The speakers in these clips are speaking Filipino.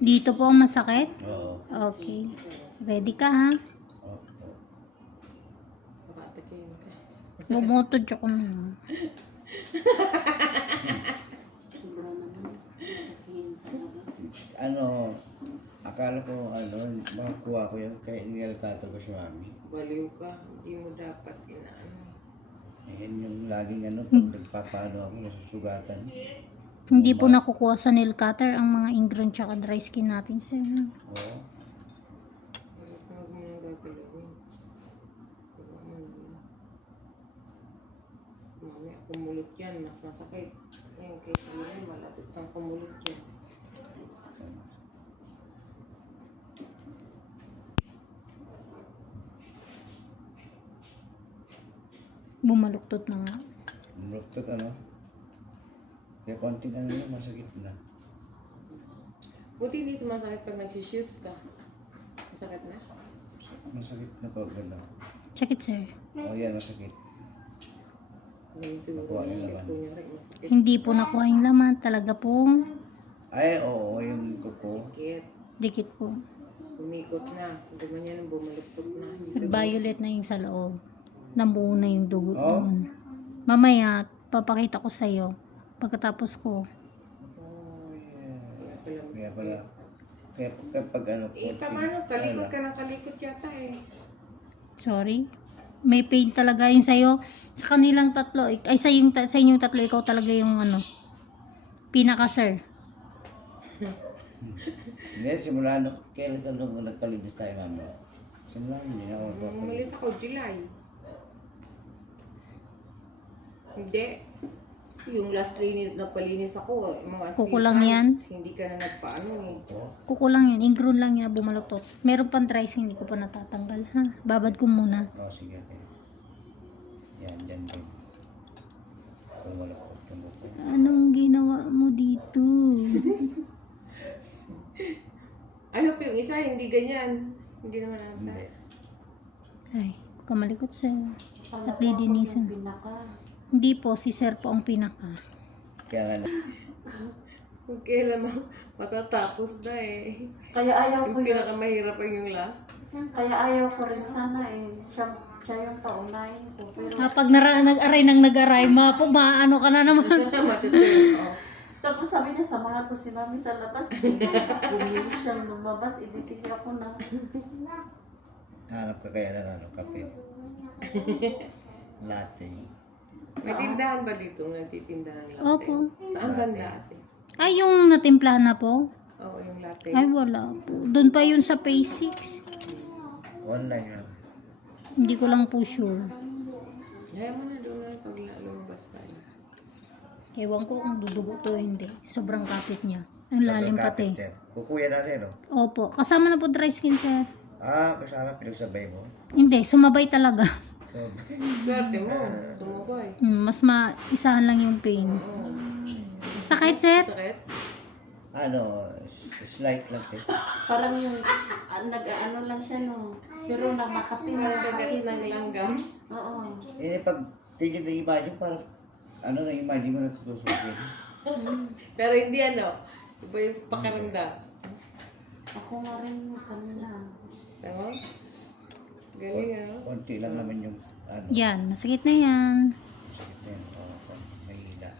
Dito po ang masakit? Oo. Okay. Ready ka ha? Oo. Nakatakin ka. Bumutod ako na. Ano, akala ko, ano, makakuha ko yun, kaya nilalato ko si mami. Baliw ka. Hindi mo dapat inaano. Ayan yung laging ano, pag nagpapano ako, nasusugatan. Hindi po nakukuha sa nail cutter ang mga ingrown tsaka dry skin natin, sir. Oo. Mami, kumulot yan. Mas masakit. Yan, kaysa mo yun, malapit kang kumulot yan. Bumaluktot na nga. Muluktot ano. Kaya konting ano yun, masakit na. Buti hindi sumasakit pag nagsishoes ka. Masakit na? Masakit na pag ano. Check it, sir. Oo yan, masakit. Ngayon siguro Nakuha yung laman. masakit. Hindi po nakuha yung laman. Talaga pong Ay, oo, yung kuko. Sakit. dikit po. Umikot na. Gumanyan ang bumaluktot na. Yung siguro- Violet na yung sa loob. Nabuo na yung dugo Oh. doon. Mamaya, papakita ko sa'yo. Pagkatapos ko. Oh, yeah. Kaya pala Kaya kapag ano, Eh, paano? Kalikot ka ng kalikot yata eh. Sorry. May pain talaga yung sa'yo. Sa kanilang tatlo, ay sa, yung, sa inyong tatlo, ikaw talaga yung ano, pinaka sir. Hindi, simula no, kailan ka nung nagkalinis tayo mama? Simula hindi na ako. Umalis ako, July. Hindi. Yung last training na palinis ako, yung mga three Kukulang times, yan? Hindi ka na nagpaano eh. Kukulang yun. Ingrown lang yun na bumaluktot. Meron pang skin, hindi ko pa natatanggal. Ha? Babad ko muna. Oo, sige ate. Yan, yan din. Pumalakot yung buko. Anong ginawa mo dito? Ano po yung isa, hindi ganyan. Hindi naman ata. Hindi. Ay, kamalikot sir. At didinisan. Hindi po, si sir po ang pinaka. Kaya nga, Kung kailan ma- matatapos na eh. Kaya ayaw ko Yung yun. pinakamahirap ang yung last. Kaya ayaw ko rin sana eh. Siya, siya yung paunahin ko. Pero Kapag nara, nag-aray ng nag-aray, ma, maano ka na naman. Oh. tapos sabi niya, samahan ko si mami sa labas. Bumili siyang lumabas. Idisige ako na. hanap ka kaya ng ano, kape. Latte. May tindahan ba dito nagtitinda ng latte? Opo. Saan banda ate? Ay, yung natimplahan na po? Oo, yung latte. Ay, wala po. Doon pa yun sa Pay 6. Online yun. Hindi ko lang po sure. Kaya mo na doon na pag lumabas tayo. Ewan ko kung dudugo to o hindi. Sobrang kapit niya. Ang lalim pati. sir. Kukuya natin, no? Opo. Kasama na po dry skin, sir. Ah, kasama pinagsabay mo. Hindi, sumabay talaga. So, Swerte mo. Sumubay. Hmm, Mas maisahan lang yung pain. Sakit, sir? Sakit? ano, slight lang, te. Parang yung ah, nag-ano lang siya no. Pero na makapin na sakit. ng langgam. Oo. Eh, pag tigil na imagine, parang, ano na imagine mo natutusok yun. Pero hindi ano. Iba yung pakaranda. Ako nga rin kanina. Tama? Galing ah. Konti lang naman yung, ano, Yan, masakit na yan. sakit na yun. Oo, mahila.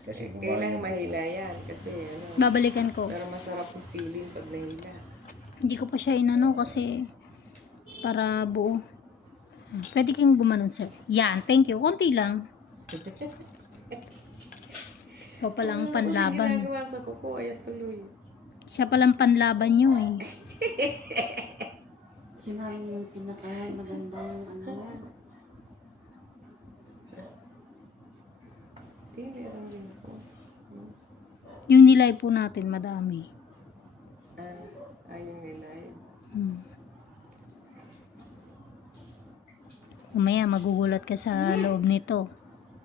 Kasi yung- mahila yan. Kasi ano. Babalikan ko. Pero masarap yung feeling pag nahila. Hindi ko pa siya inano kasi para buo. Pwede kang gumanon, sir. Yan, thank you. Konti lang. Ikaw palang panlaban. ginagawa sa kuko? Ayan tuloy. Siya palang panlaban nyo eh. Si mami yung pinaka magandang ano. Yung nilay po natin, madami. Ah, ayun nila yun. Hmm. Umaya, magugulat ka sa loob nito.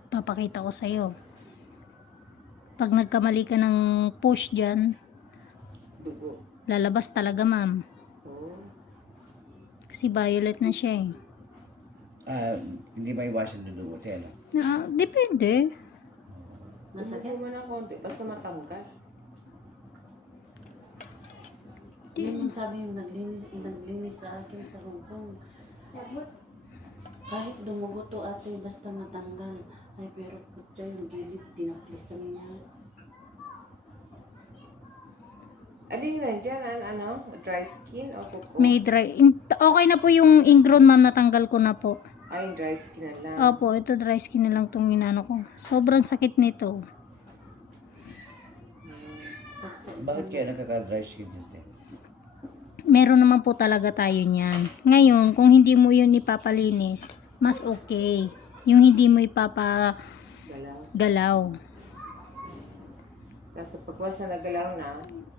Papakita ko sa'yo. Pag nagkamali ka ng push dyan, Dugo. lalabas talaga ma'am. Kasi violet na siya eh. Ah, hindi maiwasan dudugo, te, ano? Ah, depende. Masakit. Dugo mo ng konti, basta matanggal. Yan yung sabi yung naglinis, naglinis sa akin sa Hong Kong. Kahit dumugo to ate, basta matanggal. Ay, pero putya yung gilid, tinaplisan niya. Ano yung nandyan? Ano, ano? Dry skin o kuko? May dry. in- Okay na po yung ingrown ma'am, natanggal ko na po. Ay, dry skin na lang. Opo, ito dry skin na lang tong inano ko. Sobrang sakit nito. Bakit kaya nagkaka-dry skin natin? Meron naman po talaga tayo niyan. Ngayon, kung hindi mo yun ipapalinis, mas okay. Yung hindi mo ipapagalaw. Galaw. Kaso pag once na nagalaw na, na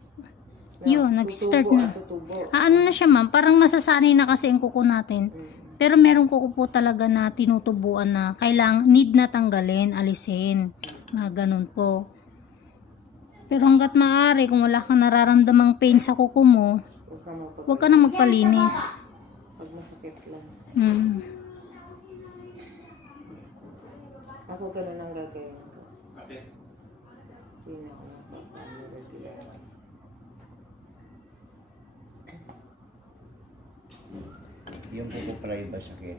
Yun, nag-start tutubo na. tutubo. Ah, ano na siya ma'am, parang masasanay na kasi ang kuko natin. Mm. Pero meron kuko po talaga na tinutubuan na kailang need na tanggalin, alisin. Mga ganun po. Pero hanggat maaari, kung wala kang nararamdamang pain sa kuko mo, Huwag ka na magpalinis. Pag masakit lang. Hmm. Ako ganun ang gagawin ko. Hindi na ako Yung kuko pala ba sakit?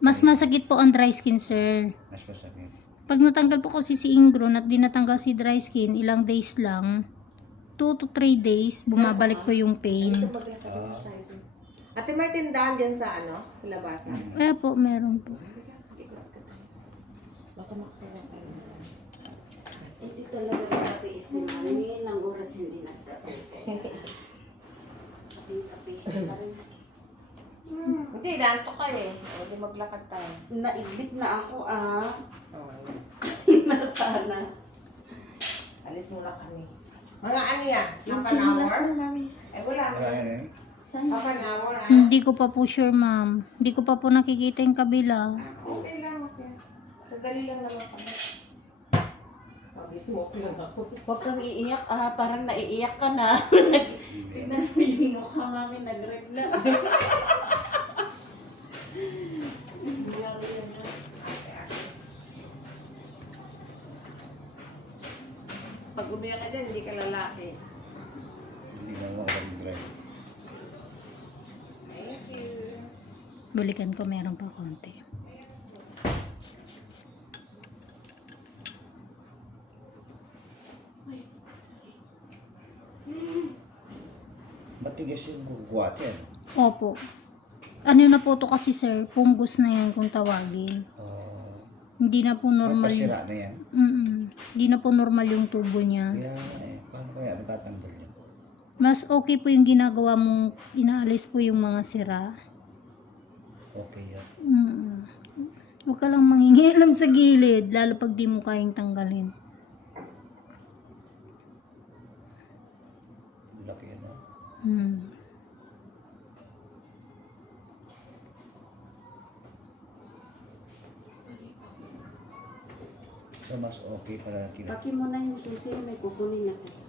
Mas masakit po ang dry skin, sir. Mas masakit. Pag natanggal po kasi si ingrown at di natanggal si dry skin, ilang days lang, 2 to 3 days, bumabalik po yung pain. Ah. Ate, may tindahan dyan sa ano? Sa labasan. Eh po, meron po. Baka makakuha tayo. Hindi talaga dati isinami ng oras hindi nagtatay. Kape-kape. Parang Hindi, naanto ka eh. O, di maglakad tayo. Naibit na ako ah. Oh, Nasana. alis mo lang kami. Mga ano yan? Yung Half an hour? namin. Eh, wala. Na yun. Saan? Half an hour, ah. Hindi ko pa po sure, ma'am. Hindi ko pa po nakikita yung kabila. Okay lang, okay. Sandali lang naman kami. Mag-smoke lang ako. Huwag kang iiyak ah. Parang naiiyak ka na. Tignan mo yung mukha mami nag-red na. Pag umiyak ka dyan, hindi ka lalaki. Hindi na ako mag-dry. Thank you. Balikan ko, meron pa konti. Matigas yung bukwat yan. Opo. Ano na po to kasi, sir? Fungus na yan kung tawagin. Oh, Hindi na po normal. Pasira na yan. Mm Hindi na po normal yung tubo niya. Kaya eh, paano kaya matatanggal yan? Mas okay po yung ginagawa mong inaalis po yung mga sira. Okay yan. Mm. Huwag ka lang mangingialam sa gilid, lalo pag di mo kayang tanggalin. Laki yan. Oh. Mm. So mas okay para kina. Paki mo na yung susi. May kukunin ako.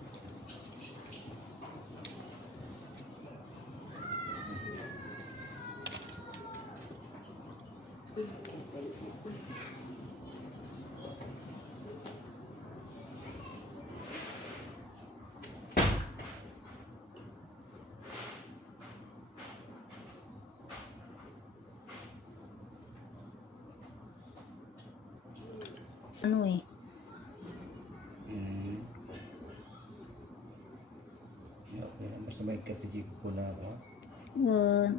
Ano eh. Mm. Okay. Basta may katijik ko na ako. Uh,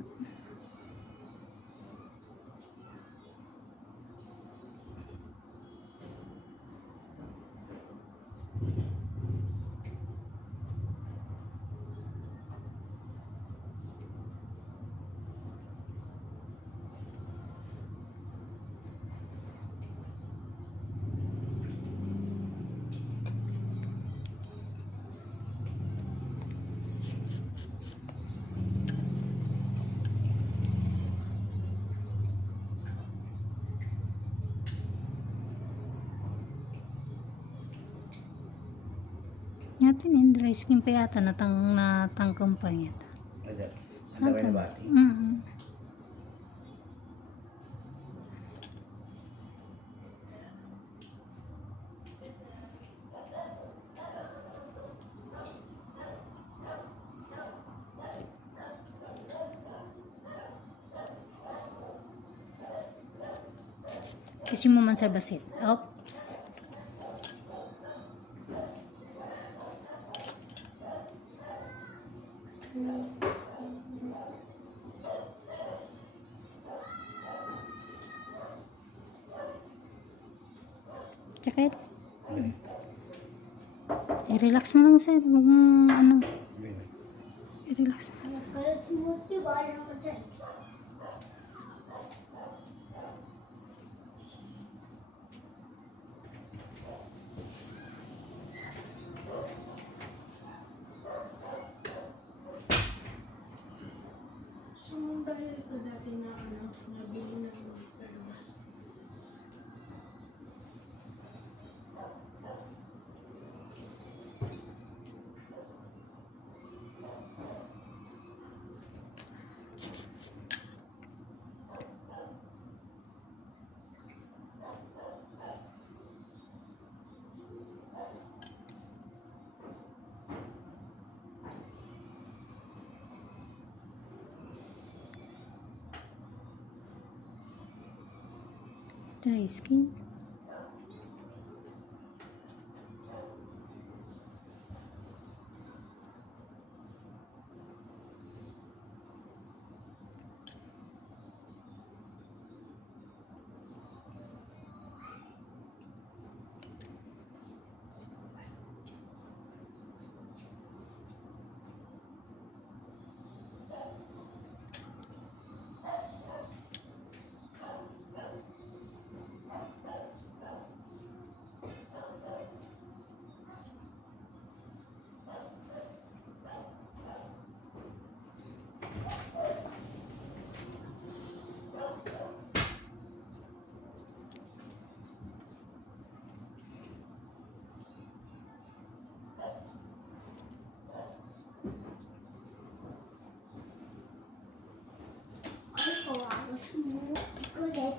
natin yun. Dry skin pa yata. Natang, natangkam pa yata. Ayan. Ang dami na bati. Mm -hmm. Kasi mo man sa basit. Oops. Relax mo lang, sir. Huwag mong, ano, Bili. i-relax mo. after skin. Dry skin.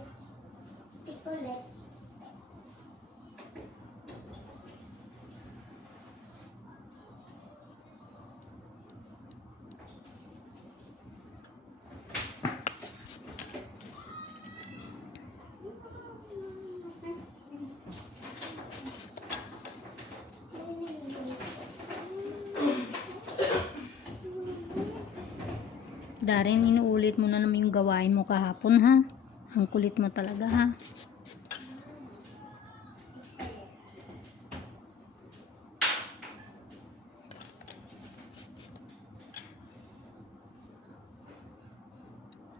Darin, inuulit mo na naman yung gawain mo kahapon, ha? Ang kulit mo talaga, ha?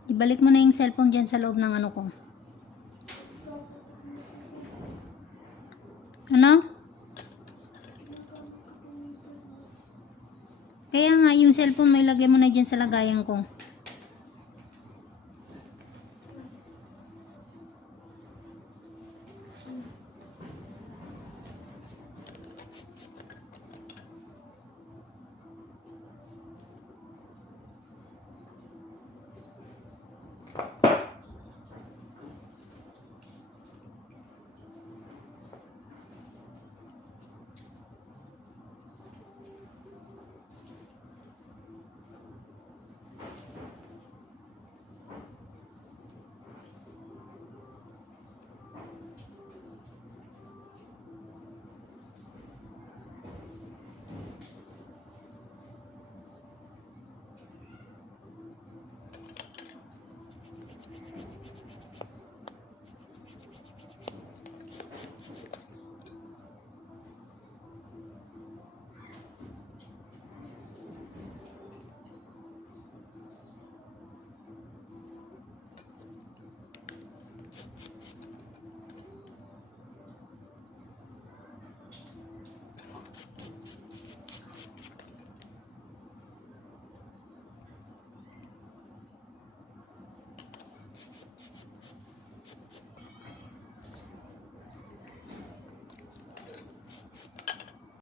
Ibalik mo na yung cellphone dyan sa loob ng ano ko. Ano? Kaya nga, yung cellphone mo ilagay mo na dyan sa lagayan ko.